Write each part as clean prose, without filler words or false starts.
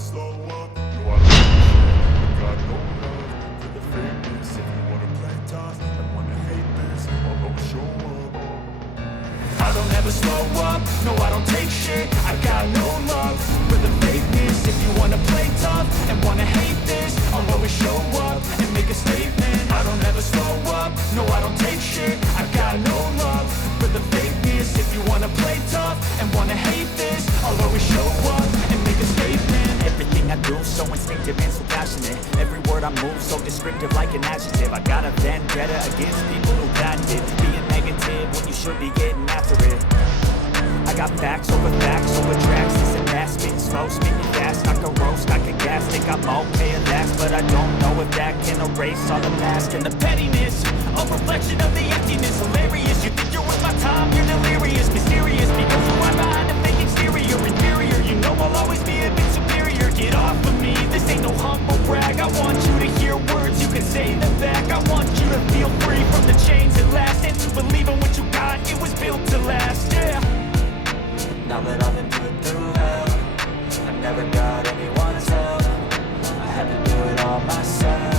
slow up, no I don't I got no love for the fakeness. If you wanna play tough and wanna hate this, I'll always show up. I don't ever slow up, no I don't take shit. I got no love for the fakeness. If you wanna play tough and wanna hate this, I'll always show up and make a statement. I don't ever slow up, no I don't take shit. I got no love for the fakeness. If you wanna play tough and wanna hate this, I'll always show up and make a statement. Everything I do, so instinctive and so passionate. Every word I move, so descriptive like an adjective. I got a vendetta against people who patented being negative when you should be getting after it. I got facts over tracks. This and that, spitting slow, spitting fast. I can roast, I can gas, think I'm okay at last, but I don't know if that can erase all the mask and the pettiness. A reflection of the emptiness, hilarious. You think you're worth my time, you're delirious, mysterious, because you are behind a fake exterior, inferior. You know I'll always be a bit superior. Get off of me, this ain't no humble brag. I want you to hear words, you can say them back. I want you to feel free from the chains at last, and to believe in what you got, it was built to last, yeah. Now that I've been put through hell, I never got anyone's help. I had to do it all myself.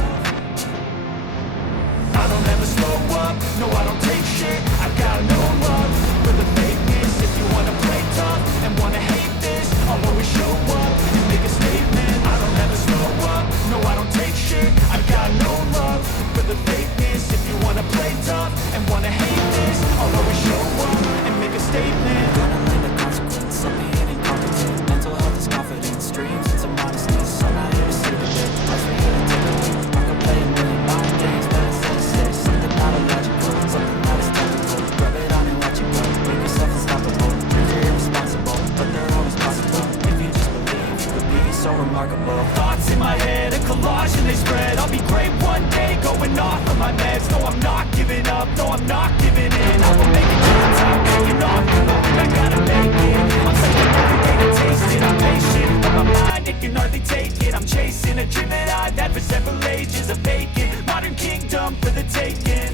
I don't ever slow up, no I don't take shit. I got no love for the fakeness. If you wanna play tough and wanna hate this, I'll always show up and make a statement. I don't ever slow up, no I don't take shit. I got no love for the fakeness. If you wanna play tough and wanna hate this, I'll always show up and make a statement. Gonna learn the consequence of being incompetent. Mental health is confidence, dreams and some modestness. I'm not here to see the bit, that's for you to take a look. I could play a million mind games, but instead of say something not illogical, something that is technical. Rub it on and let you go. Make yourself unstoppable. Dreams are irresponsible, but they're always possible. If you just believe, you could be so remarkable. Thoughts in my head, a collage and they spread. I'll be great one day, going off of my meds. No, I'm not giving up, no, I'm not giving in. I will make it to the top, taking off the road, I gotta make it. I'm taking every day to taste it, I'm patient, but my mind, it can hardly take it. I'm chasing a dream that I've had for several ages, a vacant modern kingdom for the taking.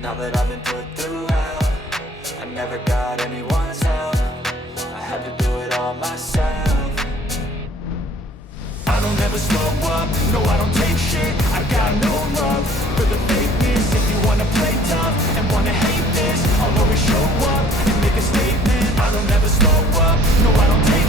Now that I've been put through hell, I never got anyone's help. I had to do it all myself. I don't ever slow up, no I don't take shit. I got no love for the fakeness. If you wanna play tough and wanna hate this, I'll always show up and make a statement. I don't ever slow up, no I don't take